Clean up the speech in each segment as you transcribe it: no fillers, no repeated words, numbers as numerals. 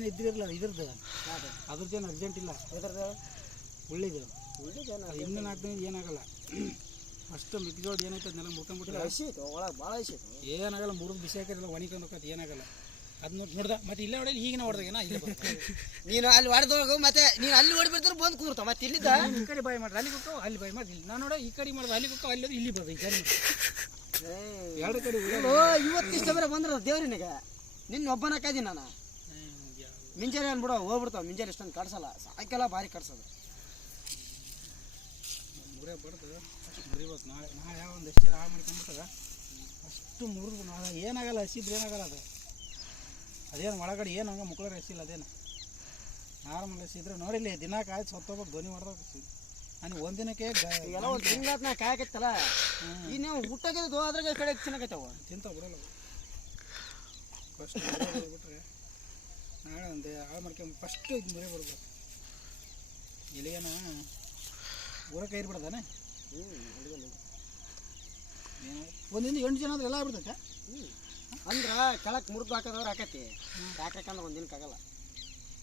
ಏನು ಇದ್ದಿರಲ್ಲ ಇದ್ರದ್ದು ಅದ್ರದ್ದೇನು ಅರ್ಜೆಂಟ್ ಇಲ್ಲ ಇದ್ರದ್ದು ಉಳ್ಳಿದು ಇನ್ನೂ 4 ದಿನ ಏನಾಗಲ್ಲ ಫಸ್ಟ್ ಮಿಕ್ಕಿದೋದು ಏನೈತೆ ಅದನ್ನೆಲ್ಲ ಮುರ್ಕೊಂಡ್ಬಿಟ್ರೆ ಹಸಿ ಐತೆ ಒಳಗೆ ಭಾಳ ಹಸಿ ಐತೆ ಏನಾಗಲ್ಲ ಮುರಿದು ಬಿಸಿ ಹಾಕಿರಲ್ಲ ಒಣಿಕೊಂಡು ಹೋಗೋದು ಏನಾಗಲ್ಲ ಅದು ನೋಡ್ದ ಮತ್ತೆ ಇಲ್ಲೇ ಹೊಡೆಯಲ್ಲ ಈಗಿನ ಹೊಡೆದಾಗೇನ ಇಲ್ಲ ನೀನು ಅಲ್ಲಿ ಹೊಡೆದೋಗು ಮತ್ತೆ ನೀನು ಅಲ್ಲಿ ಹೊಡಿಬಿಡ್ತಾರೆ ಬಂದು ಕೂರ್ತಾವ ಮತ್ತೆ ಇಲ್ಲಿದ್ದ ಈ ಕಡೆ ಬಾಯಿ ಮಾಡ್ರಿ ಅಲ್ಲಿ ಹೋಗ್ತಾವ ಅಲ್ಲಿ ಬಾಯಿ ಮಾಡಿ ನಾನು ನೋಡ ಈ ಕಡೆ ಮಾಡಿದ್ರೆ ಅಲ್ಲಿ ಹೋಗ್ತಾವ ಅಲ್ಲಿ ಇಲ್ಲಿ ಬರ್ತದೆ ಈ ಕಡೆ ಎರಡು ಕಡೆ ಇವತ್ತಿಷ್ಟ ಬೇರೆ ಬಂದ್ರ ದೇವ್ರಿನಿಗೆ ನಿನ್ನ ಒಬ್ಬನ ಕಾದಿ ನಾನು ಮಿಂಜಾರಿ ಅನ್ಬಿಡೋ ಹೋಗ್ಬಿಡ್ತಾವ ಮಿಂಜಾರಿ ಇಷ್ಟೊಂದು ಕಟ್ಸಲ್ಲ ಸಾಯಂಕಾಲ ಭಾರಿ ಕಟ್ಸೋದು ಮುರೇ ಬಡ್ದು ಅಷ್ಟು ಮುರಿಬೇಕು ನಾಳೆ ಯಾವ ಒಂದು ಎಷ್ಟು ಹಾಳು ಮಾಡ್ಕೊಂಡ್ಬಿಟ್ಟದ ಅಷ್ಟು ಮುರಿದು ಏನಾಗಲ್ಲ ಹಸಿದ್ರೆ ಏನಾಗಲ್ಲ ಅದು ಅದೇನು ಒಳಗಡೆ ಏನು ಹಂಗೆ ಮುಕ್ಕಳರೆ ಹಸಿಲ್ಲ ಅದೇನು ನಾರ್ಮಲ್ ಹಸಿದ್ರೆ ನೋಡಿಲ್ಲಿ ದಿನ ಕಾಯ್ದು ಸತ್ತೋಗ್ಬೇಕು ಧ್ವನಿ ಹೊಡೆದಾಗ ನಾನು ಒಂದಿನಕ್ಕೆ ಎಲ್ಲ ಒಂದು ತಿಂಗಳಾತ್ ನಾ ಕಾಯಕತ್ತಲ್ಲ ಈಗ ನೀವು ಊಟಕ್ಕೆ ಅದ್ರಾಗ ಕಡೆ ತಿನ್ನಕತ್ತವ ತಿಂತಾವ ಬಿಡಲ್ಲ ಫಸ್ಟ್ ಬಿಟ್ರೆ ನಾಳೆ ಒಂದು ಹಾಳು ಮಾಡ್ಕೊಂಡು ಫಸ್ಟ್ ಇದು ಮುರಿ ಬರ್ಬೇಕು ಇಲ್ಲಿಗೇನ ಊರ ಕೈ ಬಿಡದಾನೆ ಒಂದಿಂದ 8 ಜನ ಆದ್ರೆ ಎಲ್ಲ ಆಗ್ಬಿಡ್ತೈತೆ ಅಂದ್ರೆ ಕೆಳಕ್ಕೆ ಮುರಿದು ಹಾಕೋದವ್ರು ಹಾಕತಿ ಯಾಕಂದ್ರೆ ಒಂದು ದಿನಕ್ಕೆ ಆಗಲ್ಲ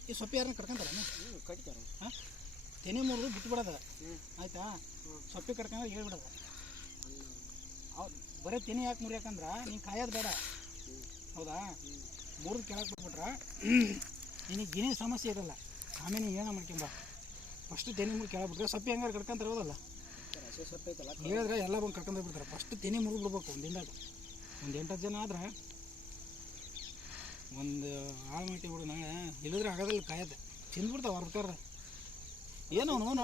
ಈ ಸೊಪ್ಪು ಯಾರನ್ನ ಕಟ್ಕೊಂತಾರ ಕಡಿತಾರೆ ಹಾಂ ತೆನೆ ಮುರಿದು ಬಿಟ್ಟು ಬಿಡೋದ ಆಯ್ತಾ ಸೊಪ್ಪಿ ಕಟ್ಕೊಂಡ್ರೆ ಹೇಳ್ಬಿಡೋದ ಅವ್ರು ಬರೀ ತೆನೆ ಯಾಕೆ ಮುರಿಯಾಕಂದ್ರೆ ನೀನು ಕಾಯೋದು ಬೇಡ ಹೌದಾ ಮುರಿದು ಕೆಳಗೆ ಬಿಟ್ಬಿಟ್ರೆ ನಿನಗೆ ಗಿನಿ ಸಮಸ್ಯೆ ಇರಲ್ಲ ಆಮೇಲೆ ನೀನು ಏನೋ ಮಾಡ್ಕೊಂಬ ಫಸ್ಟ್ ತೆನೆ ಮುರಿದು ಕೆಳಗೆ ಬಿಟ್ರೆ ಸೊಪ್ಪಿ ಹೆಂಗಾರು ಕಟ್ಕೊಂತಾರೆ ಹೌದಲ್ಲ ಸೊಪ್ಪು ಐತಲ್ಲ ಹೇಳಿದ್ರೆ ಎಲ್ಲ ಬಂದು ಕರ್ಕೊಂಡು ಬಿಡ್ತಾರೆ ಫಸ್ಟ್ ತೆನೆ ಮುರಿದು ಬಿಡ್ಬೇಕು ಒಂದಿಂದಾಗ ಒಂದು 8-10 ಜನ ಆದ್ರೆ ಒಂದು ಹಾಳು ಮಾಡ್ತೀವಿ ಬಿಡು ನಾಳೆ ಇಲ್ಲಿದ್ರೆ ಆಗೋದಿಲ್ಲ ಕಾಯದೆ ತಿಂದ್ಬಿಡ್ತಾವ ಹೊರಕಾರ ಏನೋ ನೋಡ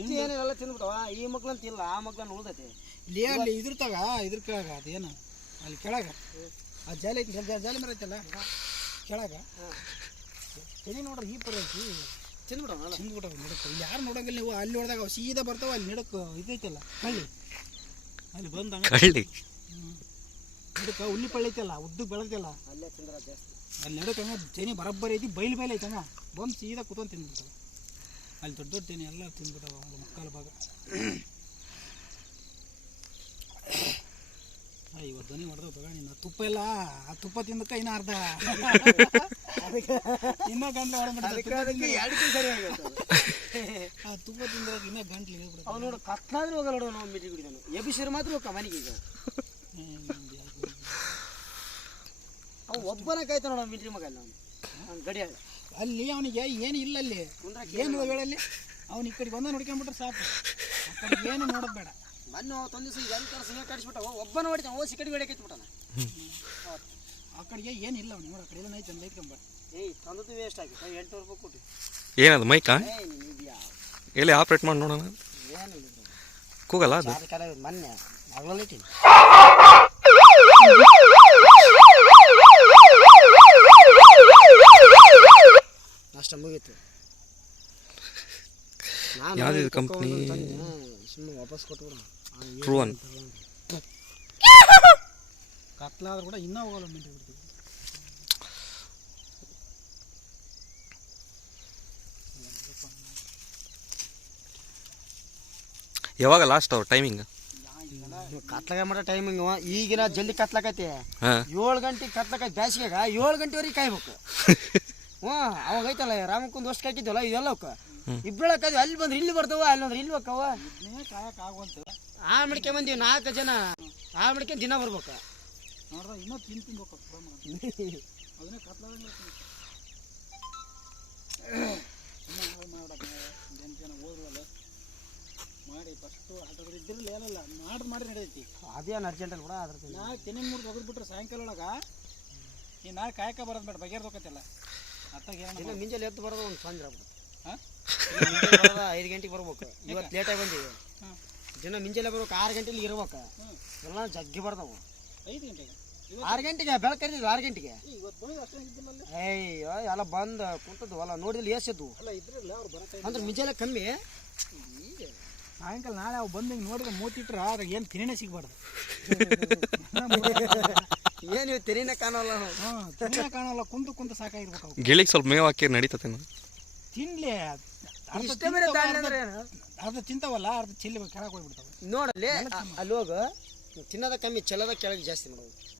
ಏನೆಲ್ಲ ತಿಂದ್ಬಿಟ್ಟವ ಈ ಮಕ್ಳಂತ ಇಲ್ಲ ಆ ಮಕ್ಳನ್ನ ಉಳ್ದೈತಿ ಇಲ್ಲಿ ಅಲ್ಲಿ ಇದ್ರತಾಗ ಇದ್ರ ಕೆಳಗ ಅದೇನು ಅಲ್ಲಿ ಕೆಳಗ ಆ ಜಾಲಿ ಐತಿ ಜಾಲಿ ಮರ ಐತಲ್ಲ ಕೆಳಗ ತೆನೆ ನೋಡ್ರಿ ಈ ಪರ ಐತಿ ತಿಂದ್ಬಿಟ್ಟವ ತಿಂದ್ಬಿಟ್ಟವ ನಡಕ್ಕೆ ಇಲ್ಲಿ ಯಾರು ನೋಡಂಗಿಲ್ಲ ನೀವು ಅಲ್ಲಿ ಹೊಡೆದಾಗ ಸೀದಾ ಬರ್ತಾವ ಅಲ್ಲಿ ನಡಕ್ಕೆ ಇದೈತಲ್ಲ ಕಳ್ಳಿ ಅಲ್ಲಿ ಬಂದಂಗ ಕಳ್ಳಿ ನಡಕ್ಕೆ ಉಲ್ಲಿ ಪಳ್ಳಿ ಐತಲ್ಲ ಉದ್ದಕ್ಕೆ ಬೆಳೆದಲ್ಲ ಅಲ್ಲೇ ತಿಂದ್ರ ಜಾಸ್ತಿ ಅಲ್ಲಿ ನಡಕ್ಕೆ ತೆನೆ ಬರಬ್ಬರಿ ಐತಿ ಬೈಲ್ ಮೇಲೆ ಐತಂಗ ಬಂದು ಸೀದಾ ಕುತ್ಕೊಂಡು ತಿಂದ್ಬಿಡ್ತಾವ ಅಲ್ಲಿ ದೊಡ್ಡ ದೊಡ್ಡ ತೆನೆ ಎಲ್ಲ ತಿಂದ್ಬಿಟ್ಟಾವ ಮುಕ್ಕಾಲು ಭಾಗ ಇವತ್ತು ಧ್ವನಿ ಹೊಡೆದ ತಗ ನಿನ್ನ ತುಪ್ಪ ಇಲ್ಲ ಆ ತುಪ್ಪ ತಿಂದಕ್ಕ ಇನ್ನ ಅರ್ಧ ಇನ್ನೂ ಗಂಟ್ಲು ಹೊಡೆದ್ಬಿಡ್ತಾರೆ ಆ ತುಪ್ಪ ತಿಂದ್ರೆ ಇನ್ನೂ ಗಂಟ್ಲು ಹೇಳ್ಬಿಡ್ತಾರೆ ಅವ್ನು ನೋಡು ಕತ್ಲಾದ್ರೂ ಹೋಗಲ್ಲ ನೋಡು ನಾವು ಮಿಟಿ ಕುಡಿದಾನು ಎಬಿಸಿರು ಮಾತ್ರ ಹೋಗ ಮನೆಗೆ ಈಗ ಅವು ಒಬ್ಬನ ಕಾಯ್ತಾನ ನೋಡು ಮಿಟ್ರಿ ಮಗ ಅಲ್ಲಿ ಅವ್ನು ಗಡಿಯಾಗ ಅಲ್ಲಿ ಅವನಿಗೆ ಏನು ಇಲ್ಲ ಅಲ್ಲಿ ಏನು ಹೇಳಲ್ಲಿ ಅವ್ನು ಈ ಕಡೆ ಬಂದ ನೋಡ್ಕೊಂಡ್ಬಿಟ್ರೆ ಸಾಕು ಆ ಕಡೆ ಏನು ನೋಡೋದು ಬೇಡ ಮೊನ್ನೆ ಒಂದು ದಿವಸ ಈಗ ಸಿಂಗ ಕಡಿಸ್ಬಿಟ್ಟ ಒಬ್ಬನ ಹೊಡಿತಾನೆ ಓ ಸಿಕ್ಕಡಿ ಹೊಡಿಯಕ್ಕೆ ಬಿಟ್ಟಾನ ಆ ಕಡೆಗೆ ಏನಿಲ್ಲ ಅವ್ನು ನೋಡ ಕಡೆ ಎಲ್ಲ ಐತೆ ಅಂತ ಐತ್ಕೊಂಬ ಏಯ್ ತಂದದ್ದು ವೇಸ್ಟ್ ಆಗಿ 800 ರೂಪಾಯಿ ಕೊಟ್ಟು ಏನದು ಮೈಕಾ ಏಯ್ ನೀನು ಇದೆಯಾ ಎಲ್ಲಿ ಆಪ್ರೇಟ್ ಮಾಡಿ ನೋಡೋಣ ಏನಿಲ್ಲ ಕೂಗಲ್ಲ ಅದು ಅದು ಕಡೆ ಮೊನ್ನೆ ಮಗಳಲ್ಲಿಟ್ಟಿನಿ ಅಷ್ಟ ಮುಗೀತು ಯಾವ್ದು ಕಂಪ್ನಿ ಸುಮ್ಮನೆ ವಾಪಸ್ ಕೊಟ್ಬಿಡ ಟ್ರೂ ಒನ್ ಕತ್ಲಾದ್ರೂ ಕೂಡ ಇನ್ನೂ ಹೋಗಲ್ಲ ಮಿಂಟಿ ಬಿಡ್ತೀವಿ ಯಾವಾಗ ಲಾಸ್ಟ್ ಅವ್ರ ಟೈಮಿಂಗ್ ಕತ್ಲಾಗ ಮಾಡೋ ಟೈಮಿಂಗ್ ಈಗಿನ ಜಲ್ದಿ ಕತ್ಲಾಕೈತಿ 7 ಗಂಟೆಗೆ ಕತ್ಲಾಕೈತಿ ಬ್ಯಾಸಿಗೆಗ 7 ಗಂಟೆವರೆಗೆ ಕಾಯ್ಬೇಕು ಅವಾಗ ಐತಲ್ಲ ರಾಮಕ್ಕೊಂದು ವರ್ಷ ಕಾಯ್ತಿದ್ವಲ್ಲ ಇದೆಲ್ಲ ಇಬ್ಬಳಕಾಯ್ದು ಅಲ್ಲಿ ಬಂದ್ರೆ ಇಲ್ಲಿ ಬರ್ತಾವ ಅಲ್ಲಿ ಅಂದ್ರೆ ಇಲ್ಲಿ ಹೋಕ್ಕವ ಕಾಯಕ್ಕೆ ಆಗುವಂತ ಆ ಮಡಿಕೆ ಬಂದೀವಿ 4 ಜನ ಆ ಮಡಿಕೆ ದಿನ ಬರ್ಬೇಕು ನೋಡ್ದ ಇನ್ನೂ ತಿನ್ಬೇಕು ಅದನ್ನೇ ಕತ್ಲಾಗ ಜನ ಹೋದ್ವಲ್ಲ ಮಾಡಿ ಫಸ್ಟು ಅದ್ರ ಇದ್ದಿರಲಿ ಏನಲ್ಲ ಮಾಡಿ ನಡೆದೈತಿ ಅದೇನು ಅರ್ಜೆಂಟಲ್ಲಿ ಕೂಡ ಅದ್ರ ನಾಳೆ ತೆನೆ ಮುರಿದು ಒಗದ್ಬಿಟ್ರೆ ಸಾಯಂಕಾಲ ಒಳಗೆ ಈ ನಾಳೆ ಕಾಯಕ ಬರೋದು ಬೇಡ ಬಗೆರ್ದೋಕತ್ತಲ್ಲ ಅತ್ತಾಗ ಇನ್ನು ಮುಂಜಾನೆ ಎದ್ದು ಬರೋದು ಒಂದು ತೊಂದ್ರೆ ಆಗ್ಬಿಟ್ಟು ಹಾಂ 5 ಗಂಟೆಗೆ ಬರ್ಬೇಕು ಇವತ್ತು ಲೇಟಾಗಿ ಬಂದೀವಿ ದಿನ ಮುಂಜಾನೆ ಬರ್ಬೇಕು 6 ಗಂಟೆಲಿ ಇರ್ಬೇಕು ಎಲ್ಲ ಜಗ್ಗಿ ಬರ್ತಾವು 5 ಗಂಟೆಗೆ 6 ಗಂಟೆಗೆ ಬೆಳಗ್ಗೆ ಕರೀತಿದ್ವಿ 6 ಗಂಟೆಗೆ ಇವತ್ತು ಬಂದು ಅಷ್ಟೇ ಇದ್ದಿಲ್ಲ ಅಯ್ಯೋ ಎಲ್ಲ ಬಂದು ಕುಂತದ್ದು ಅಲ್ಲ ನೋಡಿದಲ್ಲಿ ಎಷ್ಟಿದ್ವು ಅಲ್ಲ ಇದ್ರಲ್ಲ ಅವ್ರು ಬರತ್ತೆ ಅಂದ್ರೆ ಮುಂಜಾನೆ ಕಮ್ಮಿ ಸಾಯಂಕಾಲ ನಾಳೆ ಅವು ಬಂದು ಹಿಂಗೆ ನೋಡಿದ್ರೆ ಮೂತಿಟ್ರೆ ಅದ್ರಾಗ ಏನು ತಿನ್ನೇ ಸಿಗಬಾರ್ದು ಏನು ತೆರಿನೇ ಕಾಣಲ್ಲ ತಿನ್ನೇ ಕಾಣಲ್ಲ ಕುಂತು ಸಾಕಾಗಿರ್ಬೇಕು ಅವು ಗಿಳಿಗೆ ಸ್ವಲ್ಪ ಮೇವು ಹಾಕಿ ನಡೀತತೇನು ತಿನ್ಲಿ ಅರ್ಧ ತಿಂತಾವಲ್ಲ ಅರ್ಧ ಚೆಲ್ಲಿ ಕೆಳಗೆ ಹೋಗ್ಬಿಡ್ತಾವೆ ನೋಡಲ್ಲಿ ಅಲ್ಲಿ ಹೋಗು ತಿನ್ನೋದ ಕಮ್ಮಿ ಚೆಲ್ಲದ ಕೆಳಗೆ ಜಾಸ್ತಿ ಮಾಡೋದು